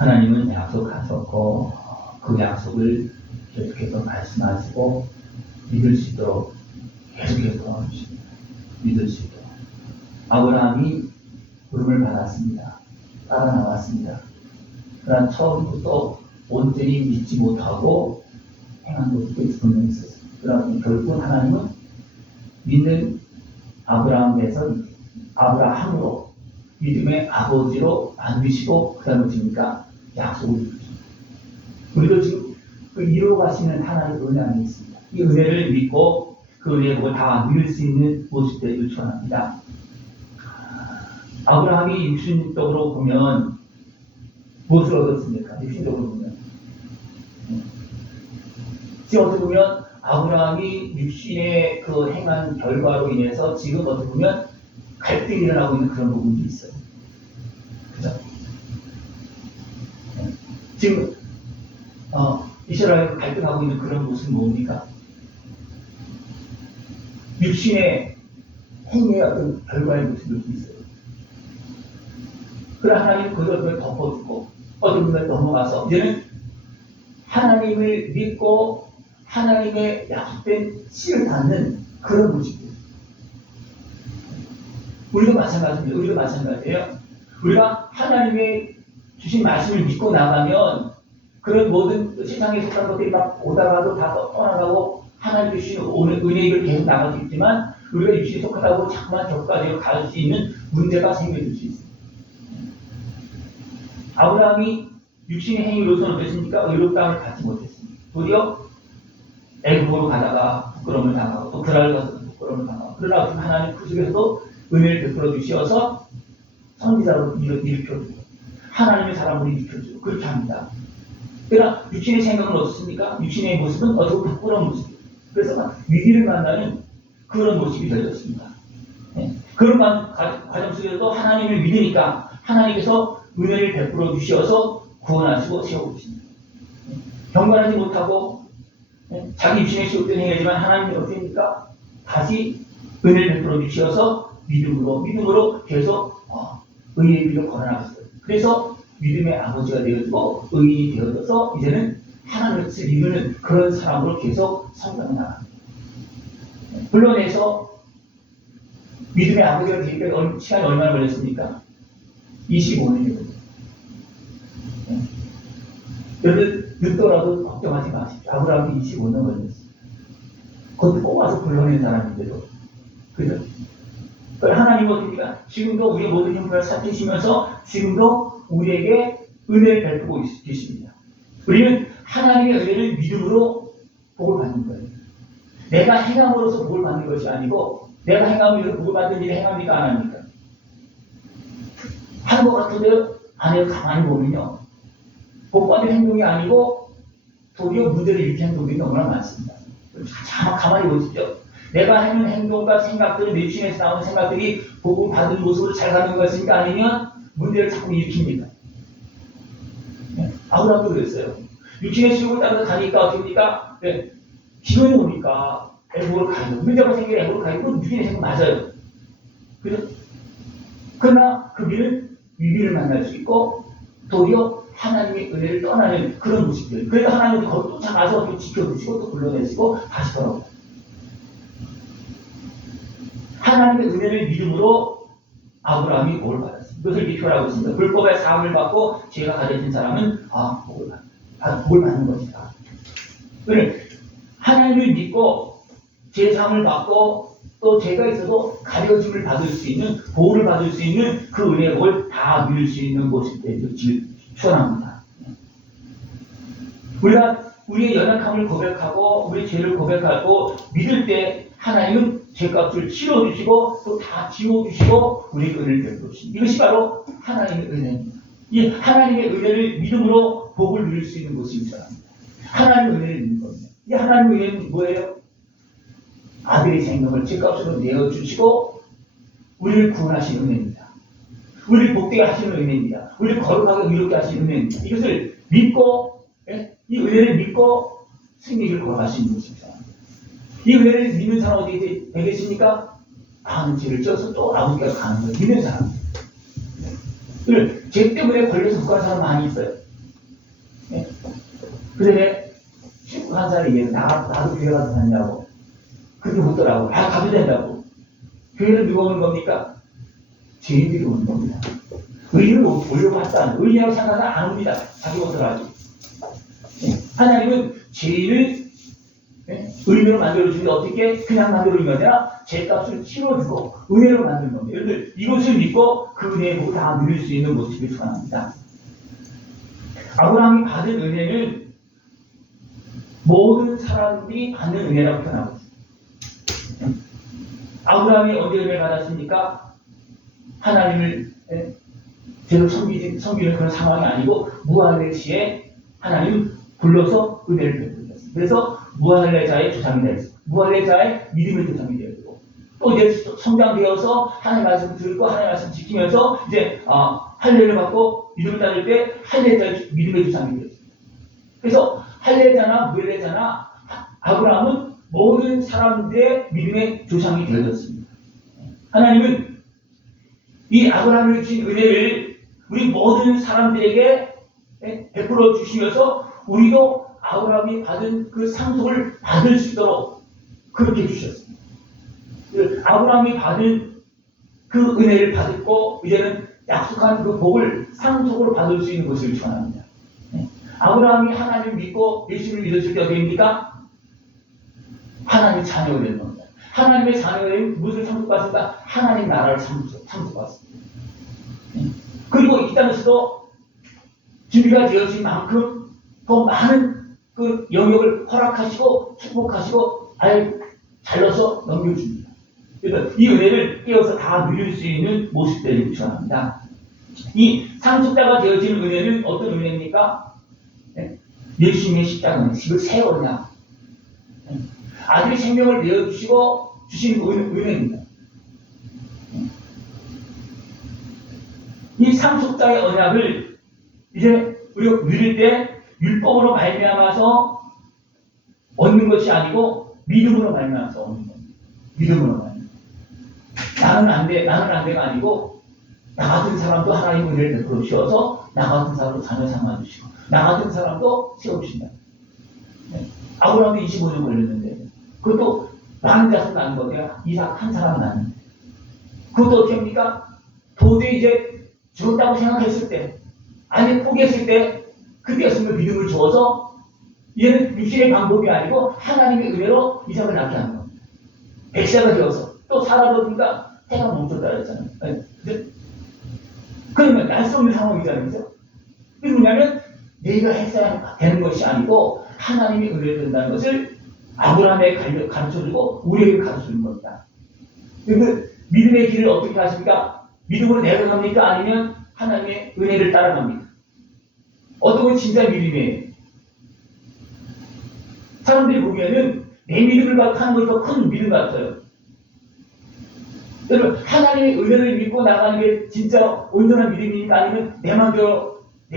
하나님은 약속하셨고 그 약속을 계속해서 말씀하시고 믿을 수 있도록 계속해서 도와주십니다. 믿을 수 있도록. 아브라함이 부름을 받았습니다. 따라 나왔습니다. 그러나 처음부터 온전히 믿지 못하고 행한 것도 분명히 있었습니다. 그러나 결국 하나님은 믿는 아브라함으로 믿음의 아버지로 만드시고 그 다음에 뭡니까? 약속을 주십니다. 우리도 지금 그 이루어가시는 하나님의 은혜 안에 있습니다. 이 은혜를 믿고 그 은혜를 다 누릴 수 있는 모습들을 축원합니다. 아브라함이 육신적으로 보면 무엇을 얻었습니까? 육신적으로 보면 지금 어떻게 보면 아브라함이 육신의 그 행한 결과로 인해서 지금 어떻게 보면 갈등이 일어나고 있는 그런 부분도 있어요. 그죠? 지금 이스라엘과 갈등하고 있는 그런 모습은 뭡니까? 육신의 행위의 어떤 결과의 모습도 있어요. 그러나 하나님 그것을 덮어주고 어떤 분을 넘어가서 이제는 하나님을 믿고 하나님의 약속된 씨를 받는 그런 모습이에요. 우리도 마찬가지입니다. 우리도 마찬가지예요. 우리가 하나님의 주신 말씀을 믿고 나가면 그런 모든 세상에 속한 것들이 막 오다가도 다 떠나가고 하나님 주신 은혜를 계속 나갈 수 있지만 우리가 육신에 속하다고 자꾸만 격가되어 갈 수 있는 문제가 생겨질 수 있습니다. 아브라함이 육신의 행위로서는 어땠습니까? 의롭다함을 받지 못했습니다. 도리어 애굽으로 가다가 부끄러움을 당하고 또 그랄 가서 부끄러움을 당하고 그러나 하나님 그 속에서도 은혜를 베풀어 주시어서 선지자로 일으켜주고 하나님의 사람으로 일으켜주고 그렇게 합니다. 그러나 육신의 생각은 어떻습니까? 육신의 모습은 어두고 부끄러운 모습이에요. 그래서 위기를 만나는 그런 모습이 되어졌습니다. 네. 그런 과정 속에서도 하나님을 믿으니까 하나님께서 은혜를 베풀어 주셔서 구원하시고 세워주십니다. 경건하지 못하고 자기 육신의 시욕된 행위지만 하나님이 어떻습니까? 다시 은혜를 베풀어 주셔서 믿음으로 계속 의의 길로 걸어나갔어요. 그래서 믿음의 아버지가 되어지고 의인이 되어져서 이제는 하나님을 이루는 그런 사람으로 계속 성장해 나갑니다. 물론에서 믿음의 아버지가 되기까지 시간이 얼마나 걸렸습니까? 25년이 걸렸습니다. 여러분 늦더라도 걱정하지 마십시오. 아브라함이 25년 걸렸습니다. 그것도 뽑아서 불러낸 사람인데도 그죠? 하나님은 어떻습니까? 지금도 우리 모든 형편을 살피시면서 지금도 우리에게 은혜를 베푸고 계십니다. 우리는 하나님의 은혜를 믿음으로 복을 받는 거예요. 내가 행함으로써 복을 받는 것이 아니고 내가 행함으로써 복을 받는 일을 행합니까? 안 합니까? 하는 것 같은데 안 해요. 가만히 보면요. 복 받을 행동이 아니고 도리어 문제를 일으키는 행동이 너무나 많습니다. 가만히 보십시오. 내가 하는 행동과 생각들은 내 육신에서 나오는 생각들이 복을 받은 모습으로 잘 가는 것입니까? 아니면 문제를 자꾸 일으킵니까? 네. 아브라함도 그랬어요. 육신의 시욕을 따라서 가니까 어떻습니까? 네. 기근이 오니까 애국으로 가요. 문제가 생기면 애국으로 가요. 그건 육신의 생각 맞아요. 그죠? 그러나 그 길은 위기를 만날 수 있고 도리어 하나님의 은혜를 떠나는 그런 모습들. 그래서 하나님이 거기 쫓아가서 또 지켜주시고 또 불러내시고 다시 돌아옵니다. 하나님의 은혜를 믿음으로 아브라함이 복을 받았습니다. 이것을 비표하고 있습니다. 불법의 사함을 받고 죄가 가려진 사람은 복을 받는 것이다. 하나님을 믿고 죄 사함을 받고 또 죄가 있어도 가려짐을 받을 수 있는 보호를 받을 수 있는 그 은혜를 다 누릴 수 있는 모습들을 추원합니다. 우리가 우리의 연약함을 고백하고 우리의 죄를 고백하고 믿을 때 하나님은 죄값을 치러주시고 또 다 지워주시고 우리의 은혜를 베풀어주십니다. 이것이 바로 하나님의 은혜입니다. 이 하나님의 은혜를 믿음으로 복을 누릴 수 있는 것입니다. 하나님의 은혜를 믿는 겁니다. 이 하나님의 은혜는 뭐예요? 아들의 생명을 죄값으로 내어주시고 우리를 구원하시는 은혜입니다. 우리를 복되게 하시는 은혜입니다. 우리를 거룩하게 이롭게 하시는 은혜입니다. 이것을 믿고 이 은혜를 믿고 승리를 걸어가시는 것입니다. 이 은혜를 믿는 사람 어디 되겠습니까? 많은 죄를 져서 또 아버지가 가는 걸 믿는 사람. 죄 때문에 걸려서 못 가는 사람 많이 있어요. 예? 그래, 19살에 얘기해서 나도 교회 가서 다니냐고. 그렇게 묻더라고. 아, 가도 된다고. 교회는 누가 오는 겁니까? 죄인들이 오는 겁니다. 의인을 보려고 한다. 의인이라고 생각하면 안 옵니다. 자기 못하라고. 하나님은 죄인을 의인으로 만들어주는데 어떻게 그냥 만들어주는 게 아니라 죄값을 치러주고 은혜로 만드는 겁니다. 여러분들 이것을 믿고 그 은혜에 보고 다 누릴 수 있는 모습을 축원합니다. 아브라함이 받은 은혜는 모든 사람들이 받는 은혜라고 표현하고 있습니다. 아브라함이 언제 은혜를 받았습니까? 하나님을 제대로 섬기는 그런 상황이 아니고 무할레 시에 하나님 불러서 은혜를 베풀었습니다. 그래서 무할레 자의 조상이 되었습니다. 무할레 자의 믿음의 조상이 되었고 또 이제 성장되어서 하나님의 말씀을 듣고 하나님의 말씀을 지키면서 이제 할례를 받고 믿음을 따를 때 할례 자의 믿음의 조상이 되었습니다. 그래서 할례자나 무할레자나 아브라함은 모든 사람들의 믿음의 조상이 되어졌습니다. 하나님은 이 아브라함이 주신 은혜를 우리 모든 사람들에게 베풀어 주시면서 우리도 아브라함이 받은 그 상속을 받을 수 있도록 그렇게 주셨습니다. 아브라함이 받은 그 은혜를 받고 이제는 약속한 그 복을 상속으로 받을 수 있는 것을 축원합니다. 아브라함이 하나님을 믿고 예수를 믿었을 때 어디입니까? 하나님의 자녀가 되는 겁니다. 하나님의 자녀가 되면 무엇을 상속받습니까? 하나님 나라를 상속받습니다. 그리고 이 땅에서도 준비가 되어진 만큼 더 많은 그 영역을 허락하시고 축복하시고 잘라서 넘겨줍니다. 그래서 이 은혜를 깨어서 다 누릴 수 있는 모습들을 축원합니다. 이 상속자가 되어지는 은혜는 어떤 은혜입니까? 예수님의 십자가 은혜, 이걸 새 언약. 아들이 생명을 내어주시고 주신 은혜입니다. 이 상속자의 언약을 이제 우리가 누릴 때 율법으로 말미암아서 얻는 것이 아니고 믿음으로 말미암아서 얻는 겁니다. 믿음으로 말미암아. 나는 안 돼가 아니고 나 같은 사람도 하나님 은혜를 베풀어 주셔서 나 같은 사람도 자녀 삼아 주시고 나 같은 사람도 세워주신다. 아브라함이 25년 걸렸는데 그것도 많은 자손 낳은 거냐? 이삭 한 사람 낳는데 그것도 어떻게 합니까? 도저히 이제 죽었다고 생각했을 때 아니 포기했을 때 그때였으면 믿음을 주어서 얘는 육신의 방법이 아니고 하나님의 은혜로 이삭을 낳게 하는 겁니다. 백세가 되어서 또 살아보니까 해가 멈췄다 그랬잖아요. 그러면 날 수 없는 상황이잖아요. 그죠? 그게 뭐냐면 내가 했어야 되는 것이 아니고 하나님의 은혜를 된다는 것을 아브라함에게 가르쳐주고 우리에게 가르쳐주는 겁니다. 그런데 믿음의 길을 어떻게 하십니까? 믿음으로 내려갑니까? 아니면 하나님의 은혜를 따라갑니까? 어떤 건 진짜 믿음이에요. 사람들이 보기에는 내 믿음을 갖고 하는 것이 더 큰 믿음 같아요. 여러분, 하나님의 은혜를 믿고 나가는 게 진짜 온전한 믿음입니까? 아니면 내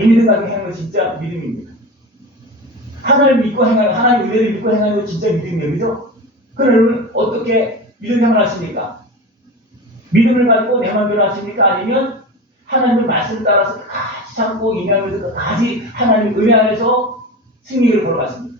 믿음 가지고 행하는 게 진짜 믿음입니까? 하나님을 믿고 행하는, 하나님의 은혜를 믿고 행하는 게 진짜 믿음이에요. 그죠? 그럼 여러분, 어떻게 믿음 생활을 하십니까? 믿음을 가지고 내 마음대로 하십니까? 아니면 하나님의 말씀을 따라서 끝까지 참고 인하면서 끝까지 하나님의 은혜 안에서 승리를 걸어갔습니다.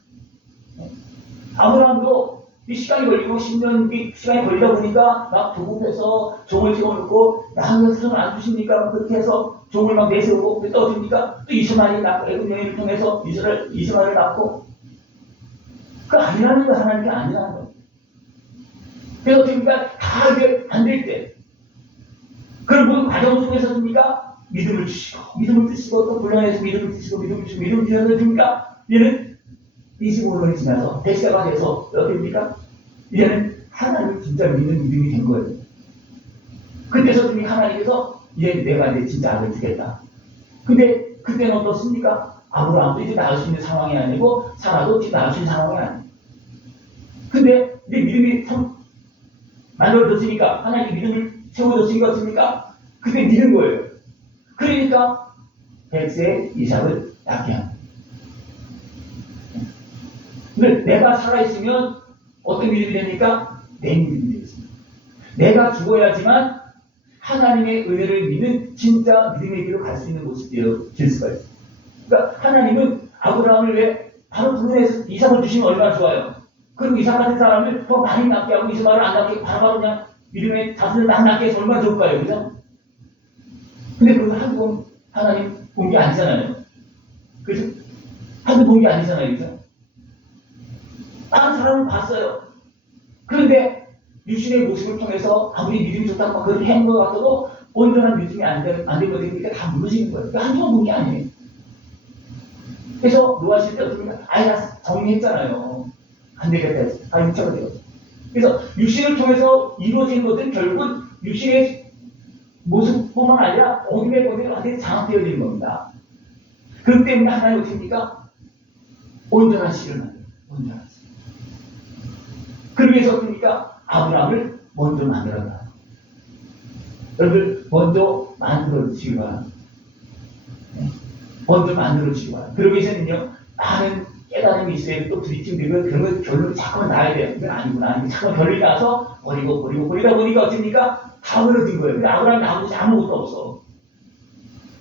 아브라함도 이 시간이 걸리고 10년 시간이 걸리다 보니까 막 조급해서 종을 세워놓고 나는 손을 안 주십니까? 그렇게 해서 종을 막 내세우고 또 어떻습니까? 또 이스마엘이 낳고 애굽 여인을 통해서 이스마엘을 낳고 그 아니라는 거 하나님께 아니라는 거. 그래서 어떻습니까? 다 이게 안 될 때 그런 모든 과정 속에서 습니까? 믿음을 주시고 또 불러내서 믿음을 주시고 믿음을 주셔서 됩니까? 얘는 25년이 지나서 백세가 돼서 어떻습니까? 이제는 하나님을 진짜 믿는 믿음이 된 거예요. 그때서 하나님께서 이제 내가 이제 진짜 아들 주겠다. 근데 그때는 어떻습니까? 아브라함도 이제 나을 수 있는 상황이 아니고 사라도 이제 나을 수 있는 상황이 아니에요. 근데 이제 믿음이 만들어졌으니까 하나님이 믿음을 세워줬으니까 어떻습니까? 그때 믿은 거예요. 그러니까 백세 이삭을 낳게 합니다. 근데 내가 살아있으면 어떤 믿음이 됩니까? 내 믿음이 되겠습니다. 내가 죽어야지만 하나님의 은혜를 믿는 진짜 믿음의 길로 갈 수 있는 모습이 될 수가 있습니다. 그러니까 하나님은 아브라함을 왜 바로 부근에서 이삭을 주시면 얼마나 좋아요. 그리고 이삭 같은 사람을 더 많이 낳게 하고 이스마엘을 안 낳게 바로 그냥 믿음의 자손을 딱 낳게 해서 얼마나 좋을까요? 그죠? 근데 그걸 한번 하나님 본 게 아니잖아요. 그죠? 한번 본 게 아니잖아요. 그죠? 다른 사람은 봤어요. 그런데 육신의 모습을 통해서 아무리 믿음이 좋다고 막 그렇게 한 것 같아도 온전한 믿음이 안 되거든요. 다 무너지는 거예요. 그러니까 한두 번 본 게 아니에요. 그래서 노하실 때 어떻게 아예 다 정리했잖아요. 안 되겠다 했어요. 다 육체가 되었어요. 그래서 육신을 통해서 이루어진 것은 결국은 육신의 모습뿐만 아니라 어둠의 것들이 완전히 장악되어지는 겁니다. 그렇기 때문에 하나님 어떻게 합니까? 온전한 씨를 만들어요. 온전한 씨. 그러기 위해서 어떻습니까? 아브라함을 먼저 만들어라. 여러분 먼저 만들어주시기 바랍니다. 먼저 만들어주시기 바랍니다. 그러기 위해서는요, 많은 깨달음이 있어야 또 부딪힘되고 그런 걸 결론이 자꾸만 나야 돼요. 이건 아니구나. 자꾸만 결론이 나서 버리다 보니까 어떻습니까? 다 버려진 거예요. 근데 아브라함이 나머지 아무것도 없어.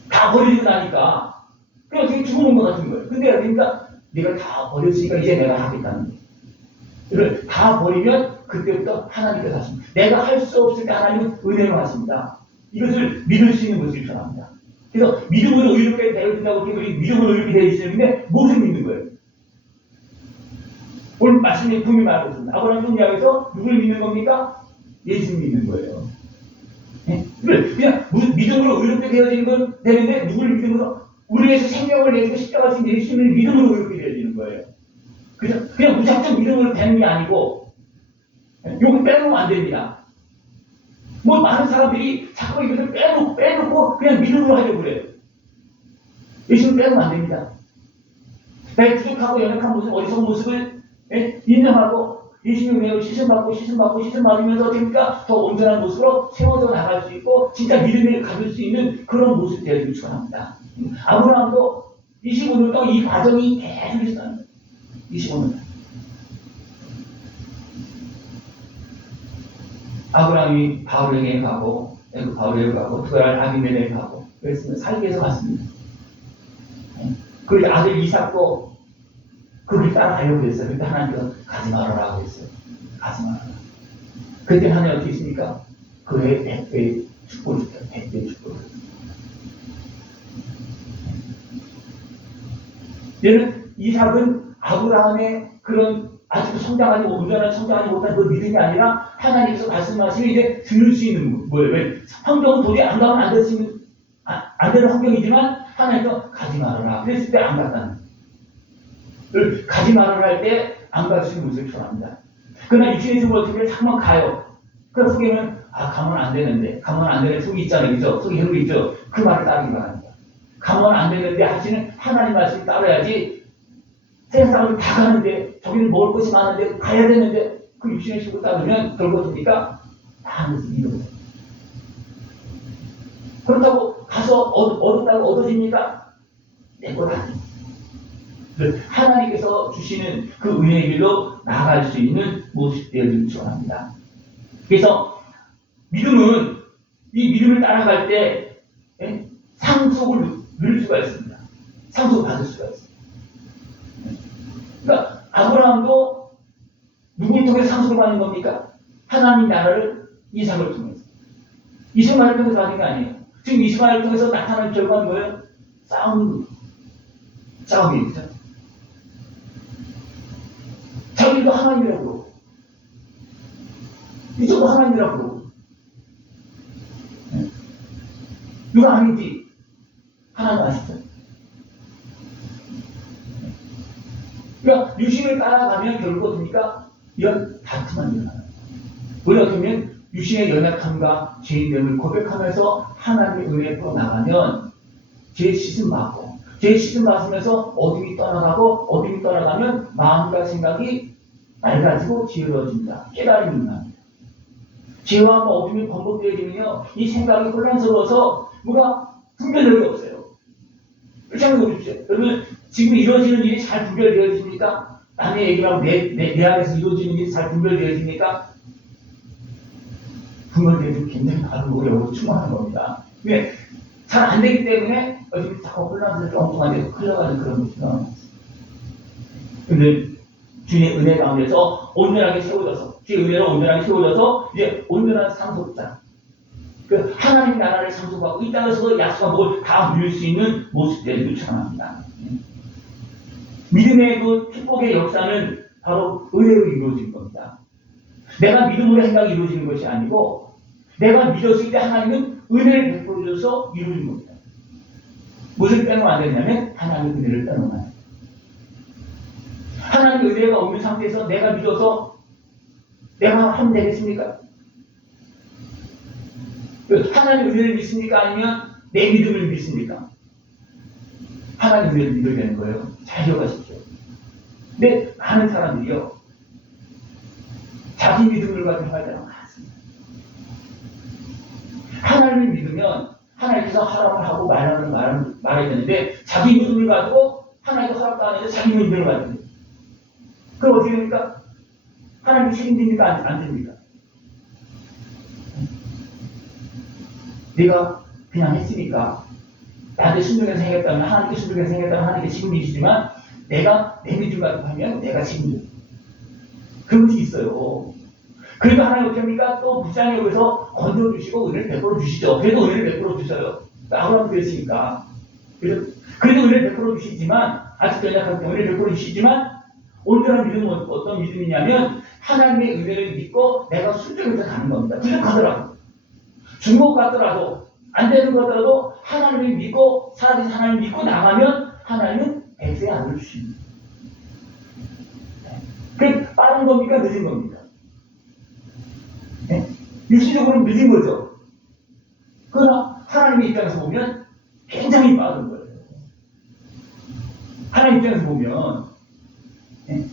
다 버리고 나니까 그냥 어떻게 죽어놓은 것 같은 거예요. 근데 그러니까 내가 다 버렸으니까 이제 내가 하겠다는 거예요. 이걸 다 버리면 그때부터 하나님께서 하십니다. 내가 할 수 없을 때 하나님은 은혜로 하십니다. 이것을 믿을 수 있는 것을 전합니다. 그래서 믿음으로 의롭게 되어진다고 우리 믿음으로 의롭게 되어 있었는데 무엇을 믿는 거예요? 오늘 말씀에 분명히 말하고 있습니다. 아브라함 이야기에서 누굴 믿는 겁니까? 예수 믿는 거예요. 네? 그냥 믿음으로 의롭게 되어지는 건 되는데 누굴 믿음으로 우리 위해서 생명을 내주고 십자가 신 예수님을 믿음으로 의롭게 되어지는 거예요. 그냥 무작정 믿음으로 되는 게 아니고 이거 빼놓으면 안 됩니다. 뭐 많은 사람들이 자꾸 이것을 빼놓고 그냥 믿음으로 하려고 그래요. 예수님 빼놓으면 안 됩니다. 나의 부족하고 연약한 모습, 어리석은 모습을 인정하고 예수님의 은혜로 시선받으면서 어떻습니까? 더 온전한 모습으로 세워져 나갈 수 있고 진짜 믿음을 가질 수 있는 그런 모습이 되어주길 축원합니다. 아브라함도 25년 동안 이 과정이 계속 있었다는 거예요. 25년. 아브라함이 바울에게 가고, 특별한 아비멜렉에 가고, 그랬으면 살기 위해서 갔습니다. 그리고 아들 이삭도 그를 따라가려고 했어요. 그때 하나님께서 가지 말아라 그랬어요. 가지 말아라. 그때 하나님 어떻게 있습니까? 그의 100배의 축복을 줬어요. 100배의 축복을. 얘는 이삭은 아브라함의 그런 아직도 온전한 성장하지 못한 그 믿음이 아니라 하나님께서 말씀하시면 이제 들을 수 있는 거예요. 왜? 환경은 도저히 안 가면 안 되는 환경이지만 하나님께서 가지 말아라. 그랬을 때 안 갔다는 거예요. 가지 말아라 할 때 안 갈 수 있는 모습을 표현합니다. 그러나 육신의 속을 어떻게 잠깐만 가요. 그 속에는 가면 안 되는데 가면 안 되는 속이 있잖아요. 그죠? 속에 흐름이 있죠. 그 말을 따르기 바랍니다. 가면 안 되는데 하시는 하나님 말씀을 따라야지. 세상 사람들 다 가는데 저기는 먹을 것이 많은데 가야 되는데 그 육신의 식으로 따르면 결국입니까? 다 하면서 믿어요. 그렇다고 가서 얻었다고 얻어집니까? 내 것 아니에요. 하나님께서 주시는 그 은혜의 길로 나아갈 수 있는 모습이 되어지길 축원합니다. 그래서 믿음은 이 믿음을 따라갈 때 상속을 누릴 수가 있습니다. 상속을 받을 수가 있습니다. 그러니까 아브라함도 누구를 통해서 상속을 받는 겁니까? 하나님 나라를 이삭을 통해서. 이스마엘을 통해서 받는 게 아니에요. 지금 이스마엘을 통해서 나타나는 결과는 뭐예요? 싸움이죠. 자기도 하나님이라고 그러고 이쪽도 하나님이라고 그러고 누가 아닌지 하나님 아시죠? 그러니까 육신을 따라가면 결국 어떻습니까? 이런 다툼만 일어나요. 우리가 그러면 육신의 연약함과 죄인됨을 고백하면서 하나님의 은혜에 풀어나가면 죄 씻음 받고 죄 씻음 받으면서 어둠이 떠나가면 마음과 생각이 맑아지고 지혜로워집니다. 깨달음이 일어납니다. 죄와 어둠이 번복되어지면요 이 생각이 혼란스러워서 뭐가 분별력이 없어요. 생각해 보십시오. 여러분 지금 이루어지는 일이 잘 분별되어집니까? 남의 얘기랑 내 안에서 이루어지는 일이 잘 분별되어집니까? 분별되어지면 굉장히 다른 어려움으로 충만한 겁니다. 왜? 잘 안 되기 때문에 어차피 자꾸 혼란스럽게 엉뚱한 데서 흘러가는 그런 것이죠. 근데 주님의 은혜 가운데서 온전하게 세워져서, 주의 은혜로 온전하게 세워져서 이제 온전한 상속자, 그 하나님 나라를 상속하고 이 땅에서도 약속한 복을 다 누릴 수 있는 모습들을 추천합니다. 믿음의 그 축복의 역사는 바로 은혜로 이루어진 겁니다. 내가 믿음으로 행각이 이루어지는 것이 아니고 내가 믿었을 때 하나님은 은혜를 베풀어 줘서 이루어진 겁니다. 무엇을 빼놓으면 안 되냐면 하나님의 은혜를 빼놓으면 안 돼요. 하나님의 은혜가 없는 상태에서 내가 믿어서 내가 하면 되겠습니까? 하나님의 은혜를 믿습니까? 아니면 내 믿음을 믿습니까? 하나님의 은혜를 믿어야 되는 거예요. 잘 기억하십시오. 근데 많은 사람들이요, 자기 믿음을 가지고 할 때가 많습니다. 하나님을 믿으면 하나님께서 허락을 하고 말해야 되는데 자기 믿음을 가지고 하나님께 허락도 안 하는데 자기 믿음을 가지고 돼요. 그럼 어떻게 됩니까? 하나님이 책임집니까? 안 됩니까? 내가 그냥 했으니까 나한테 순종해서 생겼다면 하나님께 순종해서 생겼다면 하나님께 책임지시지만 내가 내 믿음 가지고 하면 내가 책임져요. 그런 것이 있어요. 그래도 하나님 어떻게 합니까? 또 불쌍히 여기서 건져주시고 은혜를 베풀어 주시죠. 그래도 은혜를 베풀어 주셔요. 아브라함도 그랬으니까. 그래도 은혜를 베풀어 주시지만, 아직도 연약할 때 은혜를 베풀어 주시지만, 온전한 믿음은 어떤 믿음이냐면 하나님의 은혜를 믿고 내가 순종해서 가는 겁니다. 부족하더라도, 준 것 같더라도, 안 되는 것 같더라도 하나님을 믿고 살아계신 하나님을 믿고 나가면 하나님은 백세의 아들을 주십니다. 그게 빠른 겁니까? 늦은 겁니까? 네? 육신적으로는 늦은 거죠. 그러나 하나님의 입장에서 보면 굉장히 빠른 거예요. 하나님 입장에서 보면. 네?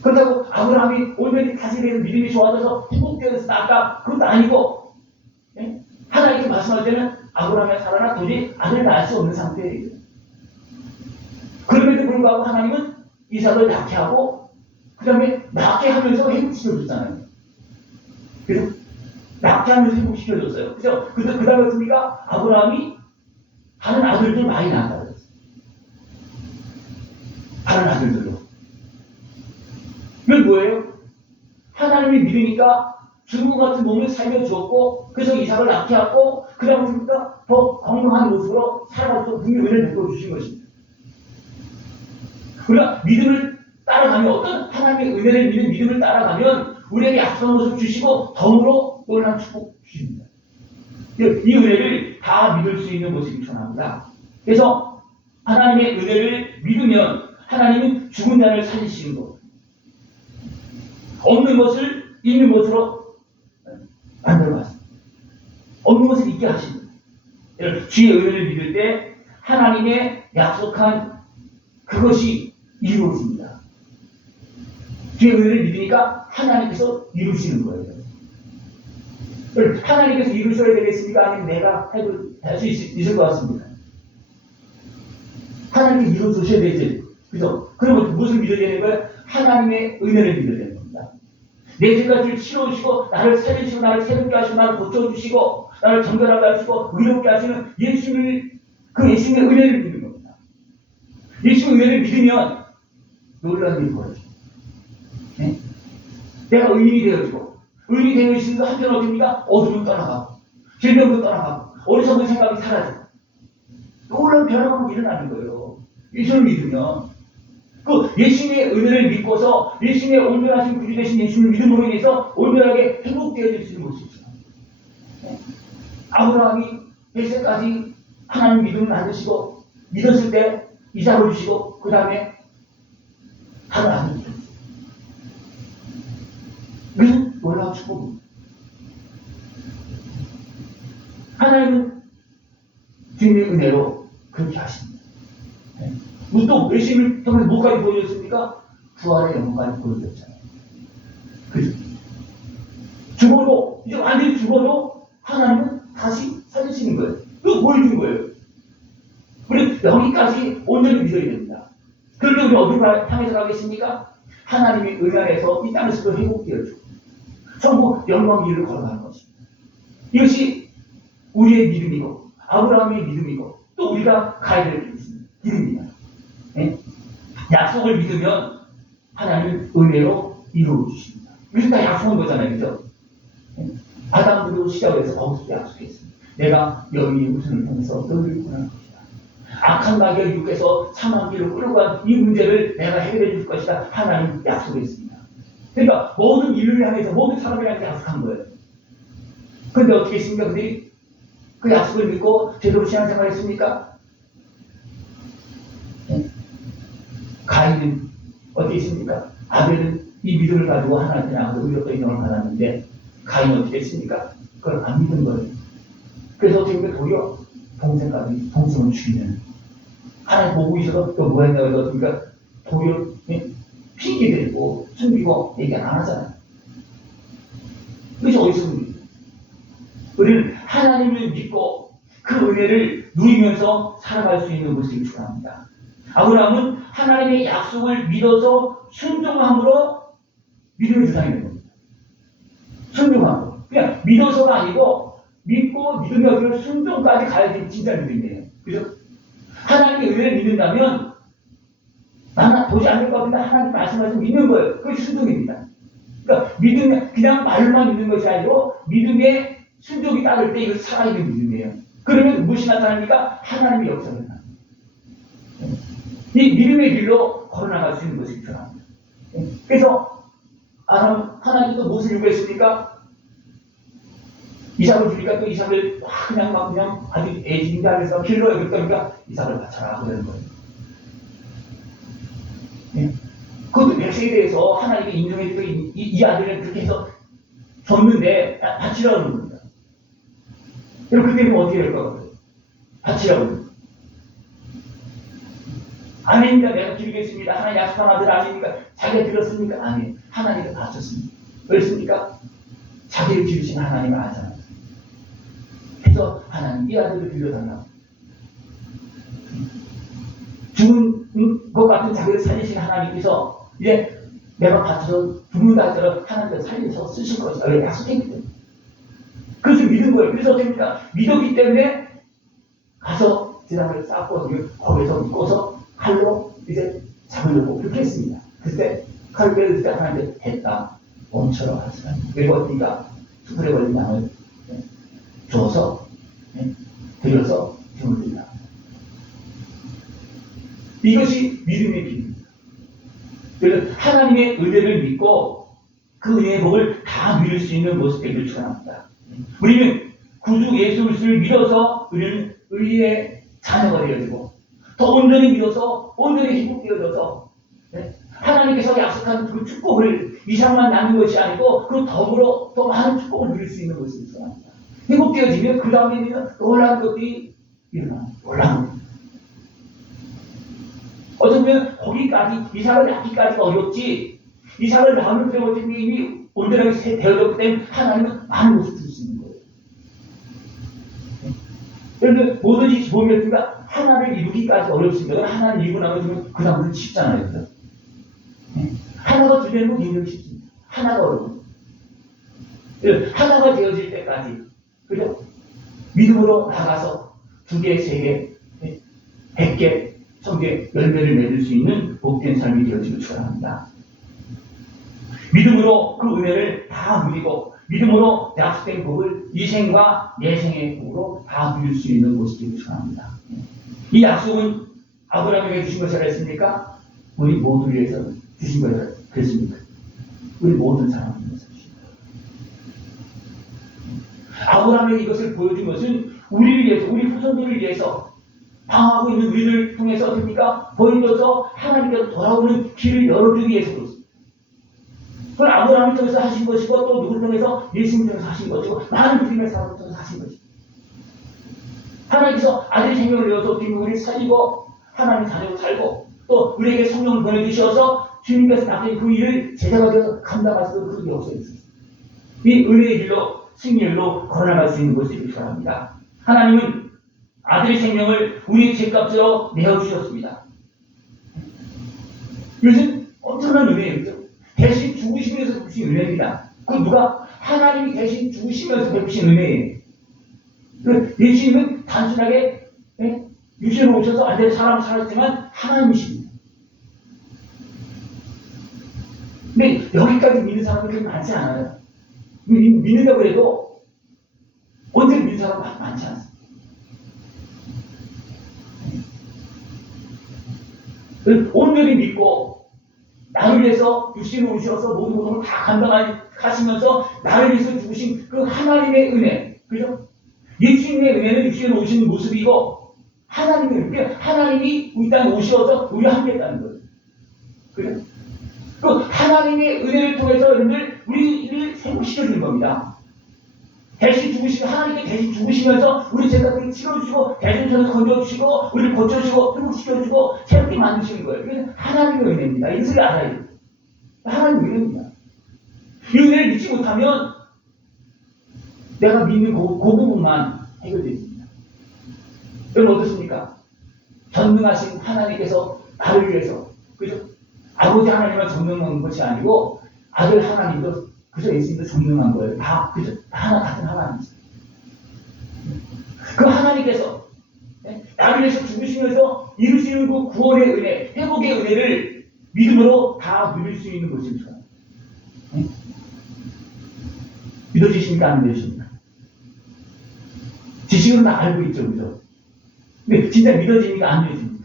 그렇다고 아브라함이 올빼미 다시 대해서 믿음이 좋아져서 행복되어서 낳았다, 그것도 아니고, 네? 하나님께 말씀할 때는 아브라함의 살아나 도저히 아들을 낳을 수 없는 상태예요. 그럼에도 불구하고 하나님은 이삭을 낳게 하고 그 다음에 낳게 하면서 행복시켜줬잖아요. 그래서 낳게 하면서 행복시켜줬어요. 그죠? 그 다음에 어떻습니까? 아브라함이 다른 아들들 많이 낳았다 그랬어요. 다른 아들들로. 이건 뭐예요? 하나님이 믿으니까 죽은 것 같은 몸을 살려주었고, 그래서 이삭을 낳게 하고, 그 다음에 어떻습니까? 더 건강한 모습으로 살아가서 분명히 은혜를 베풀어 주신 것입니다. 그러나 믿음을 따라가면, 어떤 하나님의 은혜를 믿는 믿음을 따라가면 우리에게 약속한 것을 주시고 덤으로 놀라운 축복 주십니다. 이 은혜를 다 믿을 수 있는 모습이 전합니다. 그래서 하나님의 은혜를 믿으면 하나님은 죽은 자를 살리시는 것, 없는 것을 있는 것으로 만들어갔습니다. 없는 것을 있게 하십니다. 주의 은혜를 믿을 때 하나님의 약속한 그것이 이루어집니다. 주의 은혜를 믿으니까 하나님께서 이루시는 거예요. 하나님께서 이루셔야 되겠습니까? 아니면 내가 할 수 있을 것 같습니다. 하나님께 이루어주셔야 되지. 그죠? 그러면 무엇을 믿어야 되는 거예요? 하나님의 은혜를 믿어야 되는 겁니다. 내 죄까지를 치러주시고 나를 살리시고 나를 새롭게 하시고 나를 고쳐주시고 나를 정결하게 하시고 의롭게 하시는 예수님의 은혜를 믿는 겁니다. 예수의 은혜를 믿으면 놀라운 일이 벌어져요. 네? 내가 의인이 되어지고, 의인이 되어 있으니까 한편 어딥니까? 어둠은 떠나가고, 질병도 떠나가고, 어리석은 생각이 사라지고, 놀라운 변화가 일어나는 거예요. 예수를 믿으면. 그 예수님의 은혜를 믿고서 예수님의 온전하신 구주 되신 예수님을 믿음으로 인해서 온전하게 행복되어질 수 있는 모습이죠. 네? 아브라함이 100세까지 하나님 믿음을 만드시고, 믿었을 때 이삭을 주시고, 그 다음에 다른 아들을 주셨어요. 이것은 놀라운 축복입니다. 하나님은 주님의 은혜로 그렇게 하십니다. 네. 또 예수님을 통해서 뭐까지 보여줬습니까? 부활의 영광까지 보여줬잖아요. 그죠? 죽어도, 이제 완전히 죽어도 하나님은 다시 살리시는 거예요. 또 보여준 거예요. 우리 여기까지 온전히 믿어야 됩니다. 그런데 우리 어디로 향해서 가겠습니까? 하나님의 은 안에서 이 땅에서도 회복되어주고 전부 영광 길을 걸어가는 것입니다. 이것이 우리의 믿음이고 아브라함의 믿음이고 또 우리가 가야 될 길입니다. 네? 약속을 믿으면 하나님은 은혜로 이루어 주십니다. 이것은 다 약속한 거잖아요. 그죠? 아담도 시작해서 거기서 약속했습니다. 내가 여인의 후손을 통해서 너를 구원할 것이다. 악한 마귀가 육에서 참한 길로 끌고 간 이 문제를 내가 해결해 줄 것이다. 하나님 약속했습니다. 그러니까 모든 인류를 향해서 모든 사람을 향해서 약속한 거예요. 그런데 어떻게 했습니까? 그들이 그 약속을 믿고 제대로 신앙생활 했습니까? 가인은 어떻게 했습니까? 아벨은 이 믿음을 가지고 하나님께 나가서 의롭다 인정을 받았는데 가인은 어떻게 했습니까? 그걸 안 믿은 거예요. 그래서 어떻게 보면 도리어 동생까지 동생을 죽이는 하나님 보고 있어서 또 뭐 했다고 그러니까 도리어 핑계 대고 숨기고 얘기 안 하잖아요. 그래서 어디서 봅니까? 우리는 하나님을 믿고 그 은혜를 누리면서 살아갈 수 있는 것을 축원합니다. 아브라함은 하나님의 약속을 믿어서 순종함으로 믿음의 주상이 된 겁니다. 순종함으로. 그냥 믿어서가 아니고 믿고 믿음이 어디로 순종까지 가야지 진짜 믿음이에요. 그죠? 하나님의 은혜를 믿는다면 나는 보지 않을 것 같은데 하나님 말씀하시면 믿는 거예요. 그것이 순종입니다. 그러니까 믿음, 그냥 말로만 믿는 것이 아니고 믿음의 순종이 따를 때 이것이 살아있는 믿음이에요. 그러면 무엇이 나타납니까? 하나님의 역사가 나타납니다. 이 믿음의 길로 걸어나갈 수 있는 것이 필요합니다. 그래서 하나님도 무엇을 요구했습니까? 이삭을 주니까 또 이삭을 그냥 아주 애진자해서 길러 여겼다니까 이삭을 바쳐라 그러는 거예요. 그것도 백성에 대해서 하나님이 인정해주고 이 아들을 그렇게 해서 줬는데 바치라고 그러는 겁니다. 여러분 그때는 어떻게 할까? 바치라고 그러는 거예요. 아닙니다. 내가 드리겠습니다. 하나님 약속한 아들 아닙니까? 자기가 들었습니까? 아니에요. 하나님이 바쳤습니다. 그렇습니까? 자기를 기르신 하나님을 알잖아요. 그래서 하나님 이 아들을 빌려달라고. 죽은 것 같은 자기를 살리신 하나님께서 이제 내가 바쳐서 죽는다 할지라도 하나님께서 살려서 쓰실 것이다. 약속했기 때문에. 그것을 믿은 거예요. 그래서 어떻습니까? 믿었기 때문에 가서 지상을 쌓고 거기서 묶어서 칼로 이제 잡으려고 그렇게 했습니다. 그때 칼을 빼을 때 하나님께 했다. 멈춰라 하시라. 그리고 어디가 수풀에 걸린 양을 줘서 들여서 등을 들라. 이것이 믿음의 길입니다. 그래서 하나님의 은혜를 믿고 그 은혜의 복을 다 누릴 수 있는 모습 되기를 축원합니다. 우리는 구주 예수 그리스도를 믿어서 우리는 의의 자녀가 되어지고 더 온전히 믿어서 온전히 행복되어져서 하나님께서 약속한 그 축복을 이상만 나눈 것이 아니고 그 덕으로 더 많은 축복을 누릴 수 있는 것을 축원합니다. 행복되어지면 그 다음에는 놀라운 것들이 일어납니다. 놀라운 것. 어쩌면 거기까지 이삭을 낳기까지가 어렵지 이삭을 낳는 데가 어쨌든 이미 온전하게 되어졌기 때문에 하나님은 많은 것을 줄 수 있는 거예요. 여러분 뭐든지 보면 하나를 이루기까지 어렵습니다. 하나를 이루고 나면 그 다음은 쉽잖아요. 그죠? 하나가 되는 건 굉장히 쉽습니다. 하나가 어려워요. 하나가 되어질 때까지 그죠? 믿음으로 나가서 2개, 3개, 100개, 1000개 열매를 맺을 수 있는 복된 삶이 되어지길 축원합니다. 믿음으로 그 은혜를 다 누리고 믿음으로 약속된 복을 이 생과 내생의 복으로 다 누릴 수 있는 것이 되길 축원합니다. 이 약속은 아브라함에게 주신 것이라 했습니까? 우리 모두를 위해서 주신 것이라 그랬습니까? 우리 모든 사람을 위해서 주신 거예요. 아브라함에게 이것을 보여준 것은 우리를 위해서, 우리 후손들을 위해서 방황하고 있는 우리를 통해서 어떻습니까? 보여줘서 하나님께로 돌아오는 길을 열어주기 위해서 그렇습니다. 그건 아브라함을 통해서 하신 것이고 또 누구를 통해서 예수님을 통해서 하신 것이고 많은 주님의 사람을 통해서 하신 것입니다. 하나님께서 아들 생명을 내어서 우리를 살리고 하나님 자녀로 살고 또 우리에게 성령을 보내주셔서 주님께서 맡긴 그 일을 제자가 되어서 감당하시고 그 역사에 있습니다. 이 은혜의 길로 승리의 길로 걸어나갈 수 있는 것을 축원합니다. 하나님은 아들의 생명을 우리의 죄값으로 내어주셨습니다. 이것은 엄청난 은혜예요. 대신 죽으시면서 베푸신 은혜입니다. 그 누가? 하나님이 대신 죽으시면서 베푸신 은혜예요. 예수님은 단순하게 육신으로 오셔서 안되는 사람 살았지만 하나님이십니다. 근데 여기까지 믿는 사람은 그렇게 많지 않아요. 믿는다고 해도 온전히 믿는 사람은 많지 않습니다. 온전히 믿고 나를 위해서 육신을 오셔서 모든 고통을 다 감당하시면서 나를 위해서 죽으신 그 하나님의 은혜, 그죠? 예수님의 은혜는 육신을 오신 모습이고 하나님의 은혜, 하나님이 우리 땅에 오셔서 우리와 함께했다는 거예요. 그죠? 그 하나님의 은혜를 통해서 여러분들 우리를 회복시켜주는 겁니다. 대신 죽으시고 하나님께 대신 죽으시면서 우리 죄값을 치러주시고 대신선을 건져주시고 우리를 고쳐주시고 회복시켜주시고 새롭게 만드시는 거예요. 이게 하나님의 은혜입니다. 이것을 알아야 돼요. 하나님의 은혜입니다. 이 은혜를 믿지 못하면 내가 믿는 그 부분만 해결되습니다. 여러분 어떻습니까? 전능하신 하나님께서 나를 위해서, 그죠? 아버지 하나님만 전능한 것이 아니고 아들 하나님도 그저 예수님도 전능한 거예요. 다 그저 하나 같은 하나님이죠. 그 하나님께서 나를 위해서 죽으시면서 이루시는 그 구원의 은혜, 회복의 은혜를 믿음으로 다 누릴 수 있는 것입니다. 믿어지십니까? 안 믿어지십니까? 지식으로 다 알고 있죠, 그죠? 근데 진짜 믿어집니까? 안 믿어집니까?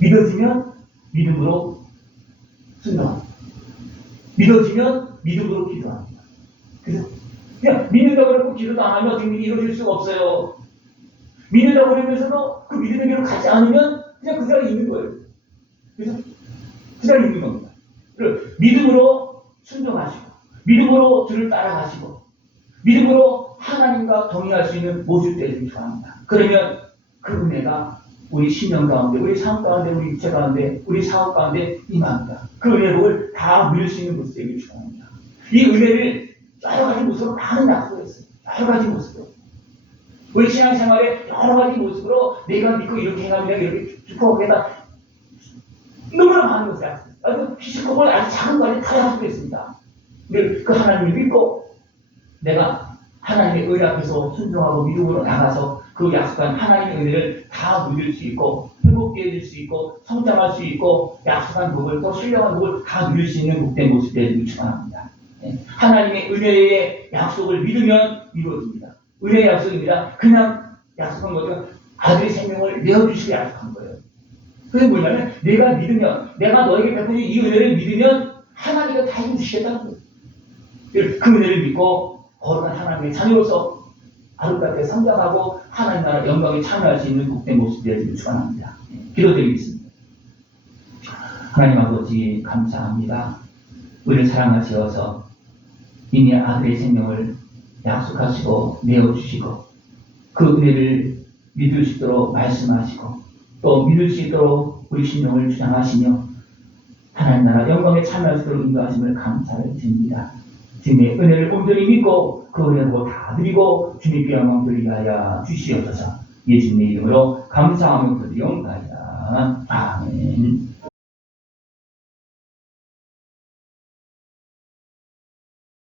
믿어지면 믿음으로 순종합니다. 믿어지면 믿음으로 기도합니다. 그죠? 그냥 믿는다고 그러고 기도도 안 하면 어떻게 이루어질 수가 없어요. 믿는다고 그러면서도 그 믿음의 길로 가지 않으면 그냥 그 사람이 있는 거예요. 그죠? 그 사람이 있는 겁니다. 믿음으로 순종하시고, 믿음으로 주를 따라가시고, 믿음으로 하나님과 동의할 수 있는 모습이 되기를 바랍니다. 그러면 그 은혜가 우리 신령 가운데, 우리 삶 가운데, 우리 육체 가운데, 우리 사업 가운데 임합니다. 그 은혜를 다 누릴 수 있는 모습이 되기를 축원합니다. 이 은혜를 여러 가지 모습으로 많은 약속을 했어요. 여러 가지 모습으로. 우리 신앙생활에 여러 가지 모습으로 내가 믿고 이렇게 해가면 내가 이렇게 축복하겠다. 너무나 많은 것을 약속했어요. 아주 피식하고 아주 작은 것까지 다 약속했습니다. 근데 그 하나님을 믿고 내가 하나님의 은혜 앞에서 순종하고 믿음으로 나가서 그 약속한 하나님의 은혜를 다 누릴 수 있고 회복되어 질 수 있고 성장할 수 있고 약속한 복을 또 신령한 복을 다 누릴 수 있는 복된 모습이 되기를 축원합니다. 하나님의 은혜의 약속을 믿으면 이루어집니다. 은혜의 약속입니다. 그냥 약속한 거죠. 아들의 생명을 내어주시고 약속한 거예요. 그게 뭐냐면 내가 믿으면 내가 너에게 베푸는 이 은혜를 믿으면 하나님이 다 해주시겠다는 거예요. 그 은혜를 믿고 거룩한 하나님의 자녀로서 아름답게 성장하고 하나님 나라 영광에 참여할 수 있는 복된 모습이 되기를 축원합니다. 기도드리겠습니다. 하나님 아버지 감사합니다. 우리를 사랑하시어서 이미 아들의 생명을 약속하시고 내어주시고 그 은혜를 믿을 수 있도록 말씀하시고 또 믿을 수 있도록 우리 신령을 주장하시며 하나님 나라 영광에 참여할 수 있도록 인도하심을 감사를 드립니다. 주님의 은혜를 온전히 믿고 그 은혜로 다 드리고 주님께 영광 드리게 하여 주시옵소서. 예수님의 이름으로 감사하며 드리옵나이다. 아멘.